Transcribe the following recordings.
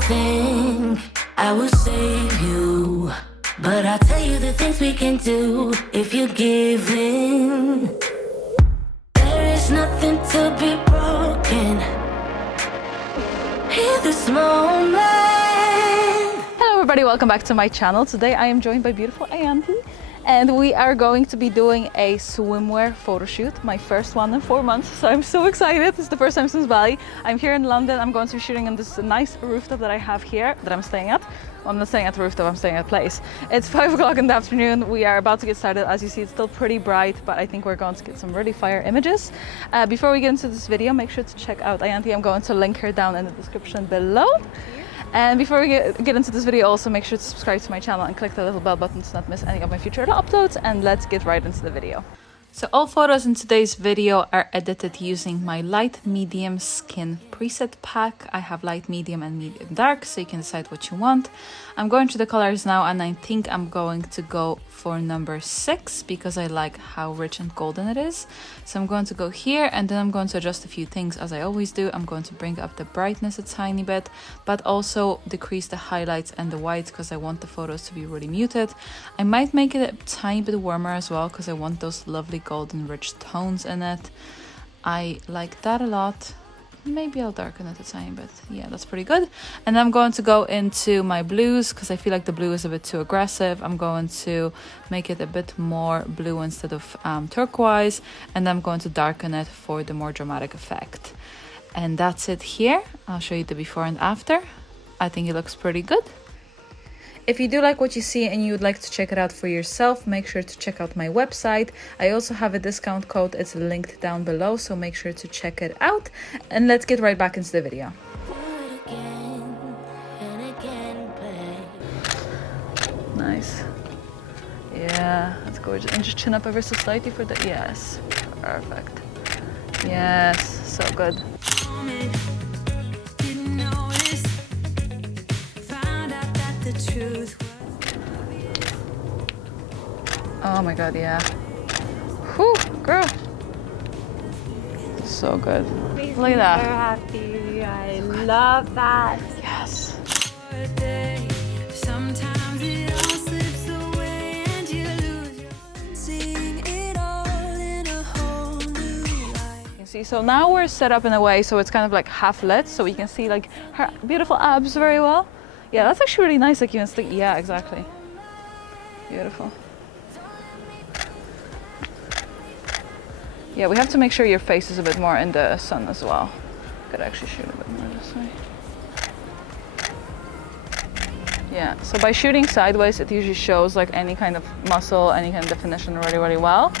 don't think I will save you, but I'll tell you the things we can do if you give in. There is nothing to be broken. Hear this moment. Hello everybody, welcome back to my channel. Today I am joined by beautiful Anita, and we are going to be doing a swimwear photo shoot, my first one in 4 months, so I'm so excited. It's the first time since Bali. I'm here in London. I'm going to be shooting on this nice rooftop that I have here, that I'm staying at. Well, I'm not staying at the rooftop, I'm staying at a place. It's 5 o'clock in the afternoon. We are about to get started. As you see, it's still pretty bright, but I think we're going to get some really fire images. Before we get into this video, make sure to check out Anita. I'm going to link her down in the description below. And before we get into this video, also make sure to subscribe to my channel and click the little bell button to not miss any of my future uploads. And let's get right into the video. So all photos in today's video are edited using my light medium skin preset pack. I have light, medium and medium dark, so you can decide what you want. I'm going through the colors now, and I think I'm going to go for number 6 because I like how rich and golden it is. So I'm going to go here, and then I'm going to adjust a few things as I always do. I'm going to bring up the brightness a tiny bit, but also decrease the highlights and the whites because I want the photos to be really muted. I might make it a tiny bit warmer as well because I want those lovely golden rich tones in it. I like that a lot. Maybe I'll darken it a tiny bit. Yeah, that's pretty good. And I'm going to go into my blues because I feel like the blue is a bit too aggressive. I'm going to make it a bit more blue instead of turquoise, and I'm going to darken it for the more dramatic effect. And that's it here. I'll show you the before and after. I think it looks pretty good. If you do like what you see and you would like to check it out for yourself, make sure to check out my website. I also have a discount code. It's linked down below, so make sure to check it out. And let's get right back into the video. Nice. Yeah, that's gorgeous. And just chin up ever so slightly for the... Yes, perfect. Yes, so good. Oh my god, yeah. Whew, girl. So good. Look at that. So happy. I love that. Yes. You see, so now we're set up in a way so it's kind of like half lit, so we can see like her beautiful abs very well. Yeah, that's actually really nice. Like you can stick. Yeah, exactly. Beautiful. Yeah, we have to make sure your face is a bit more in the sun as well. Could actually shoot a bit more this way. Yeah, so by shooting sideways, it usually shows like any kind of muscle, any kind of definition really, really well.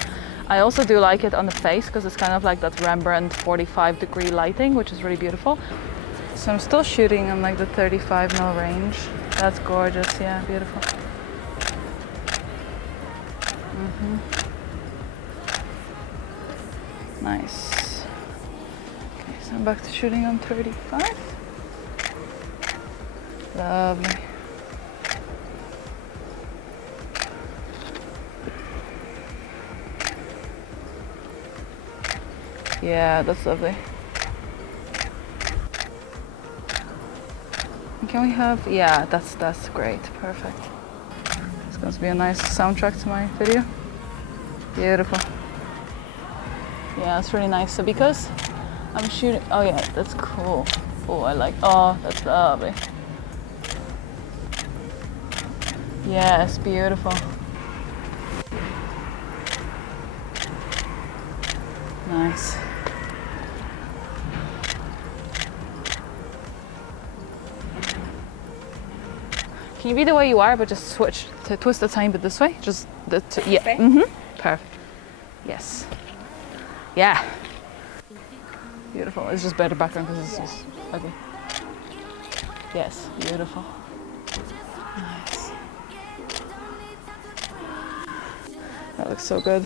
I also do like it on the face because it's kind of like that Rembrandt 45-degree lighting, which is really beautiful. So I'm still shooting on like the 35mm range. That's gorgeous, yeah, beautiful. Nice. Okay, so I'm back to shooting on 35. Lovely. Yeah, that's lovely. Can we have, yeah, that's great, perfect. It's going to be a nice soundtrack to my video. Beautiful. Yeah, it's really nice. So because I'm shooting, oh yeah, that's cool. Oh, I like, oh, that's lovely. Yes, beautiful. Nice. Can you be the way you are, but just switch to twist a tiny bit this way? Just the yeah. Perfect. Yes. Yeah. Beautiful. It's just better background because it's just ugly. Yes. Beautiful. Nice. That looks so good.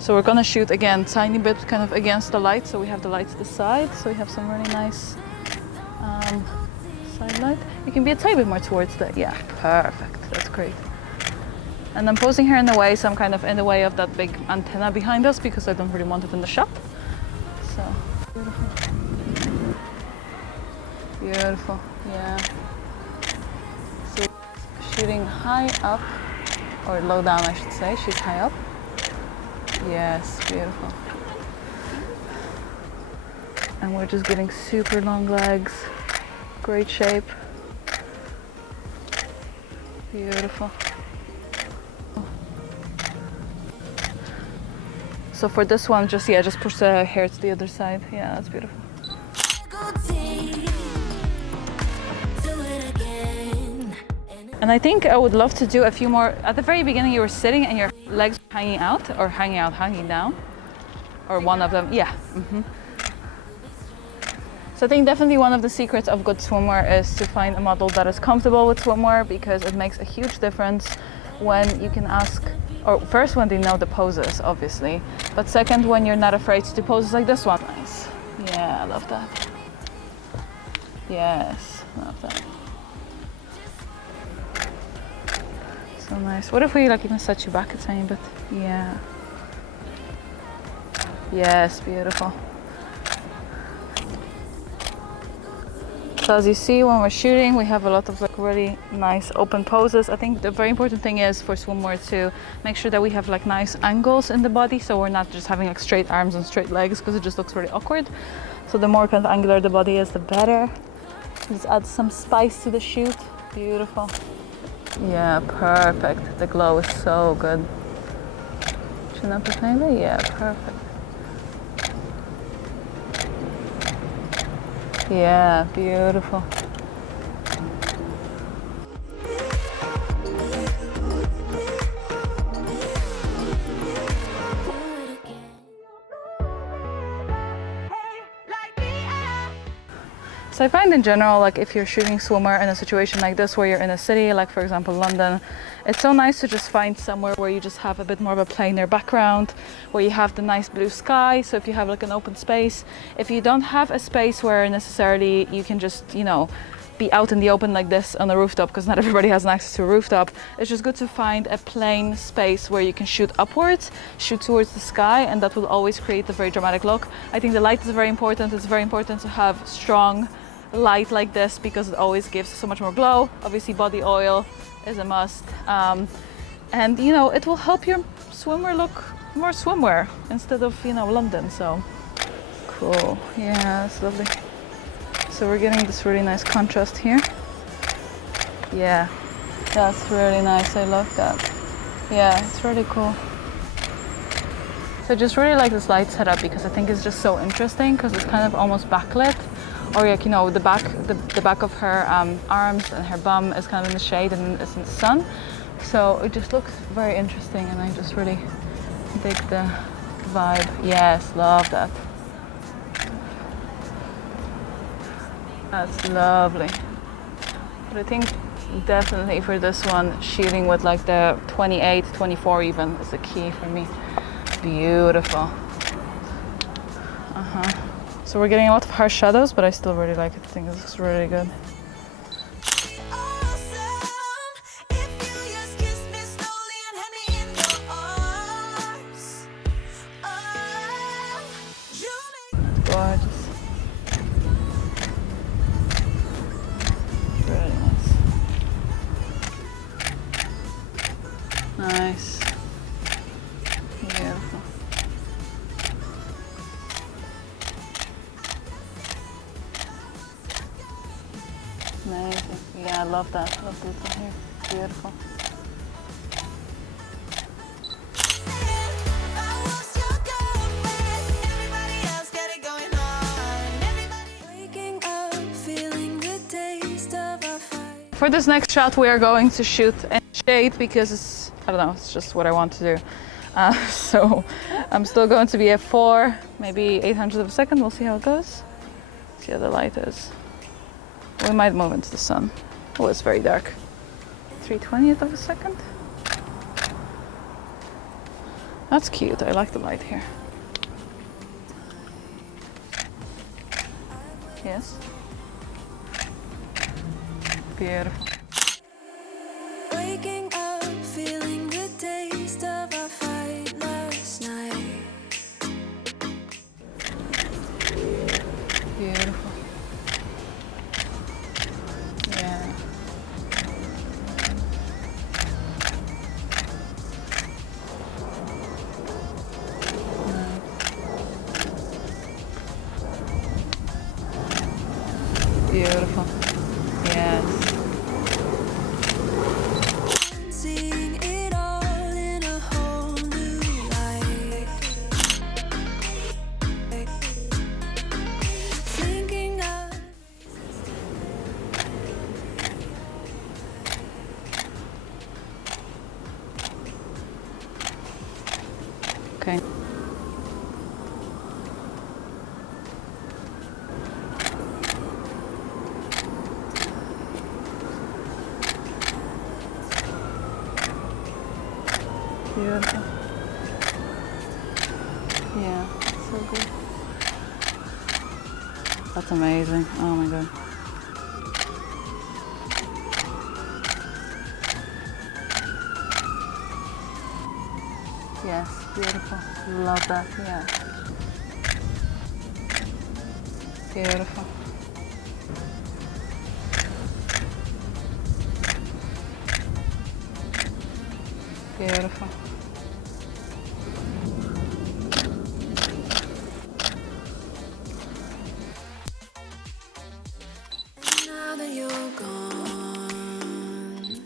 So we're gonna shoot again, tiny bit kind of against the light. So we have the light to the side. So we have some really nice side light. You can be a tiny bit more towards the, yeah, perfect. That's great. And I'm posing here in the way, so I'm kind of in the way of that big antenna behind us because I don't really want it in the shot. So Beautiful, yeah. So shooting high up, or low down I should say, she's high up. Yes, beautiful. And we're just getting super long legs, great shape. Beautiful. So for this one, just push the hair to the other side. Yeah, that's beautiful. And I think I would love to do a few more. At the very beginning, you were sitting and your legs hanging out, or hanging down, or one of them. Yeah. So I think definitely one of the secrets of good swimwear is to find a model that is comfortable with swimwear, because it makes a huge difference when you can ask, or first when they know the poses, obviously, but second when you're not afraid to do poses like this one. Nice. Yeah, I love that. Yes, love that. So nice. What if we like even set you back a tiny bit? Yeah. Yes, beautiful. So as you see, when we're shooting, we have a lot of like really nice open poses. I think the very important thing is for swimwear to make sure that we have like nice angles in the body, so we're not just having like straight arms and straight legs, because it just looks really awkward. So the more kind of angular the body is, the better. Just add some spice to the shoot. Beautiful. Yeah, perfect. The glow is so good. Chin up a tiny bit? Yeah, perfect. Yeah, beautiful. So I find in general, like if you're shooting swimwear in a situation like this where you're in a city, like for example London, it's so nice to just find somewhere where you just have a bit more of a plainer background, where you have the nice blue sky. So if you have like an open space, if you don't have a space where necessarily you can just, you know, be out in the open like this on a rooftop, because not everybody has an access to a rooftop, it's just good to find a plain space where you can shoot upwards, shoot towards the sky, and that will always create a very dramatic look. I think the light is very important. It's very important to have strong light like this, because it always gives so much more glow. Obviously body oil is a must, and you know, it will help your swimwear look more swimwear instead of, you know, London. So cool. Yeah, that's lovely. So we're getting this really nice contrast here. Yeah, that's really nice. I love that. Yeah, it's really cool. So I just really like this light setup, because I think it's just so interesting, because it's kind of almost backlit. Or like, you know, the back of her arms and her bum is kind of in the shade and it's in the sun. So it just looks very interesting, and I just really dig the vibe. Yes, love that. That's lovely. But I think definitely for this one, shooting with like the 28, 24 even is the key for me. Beautiful. So we're getting a lot of harsh shadows, but I still really like it. I think it looks really good. Gorgeous. Really nice. Nice. Beautiful. Amazing. Yeah, I love that. Love the little hair. Beautiful. For this next shot, we are going to shoot in shade, because it's, I don't know, it's just what I want to do. So I'm still going to be at 4, maybe 800 of a second. We'll see how it goes. See how the light is. We might move into the sun. Oh, it's very dark. 3/20th of a second. That's cute. I like the light here. Yes. Beautiful. Waking up, feeling the taste of our fight last night. Beautiful. Yes. Seeing it all in a whole new light. Thinking of Okay. Beautiful. Yeah, so good. That's amazing. Oh my god. Yes, beautiful. Love that. Yeah. Beautiful. Beautiful. now that you're gone,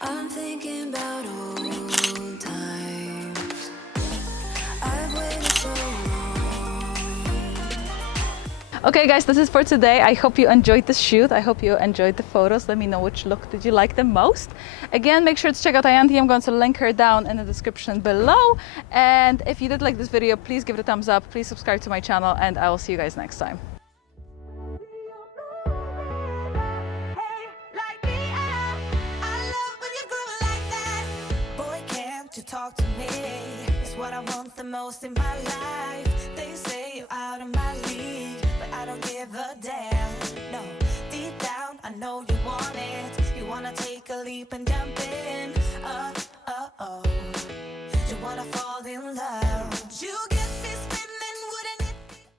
I'm thinking about old times. I've waited so long. Okay guys, this is for today. I hope you enjoyed this shoot. I hope you enjoyed the photos. Let me know which look did you like the most. Again, make sure to check out Anita. I'm going to link her down in the description below. And if you did like this video, please give it a thumbs up. Please subscribe to my channel and I will see you guys next time. To talk to me is what I want the most in my life. They say you're out of my league, but I don't give a damn. No, deep down I know you want it. You wanna take a leap and jump in.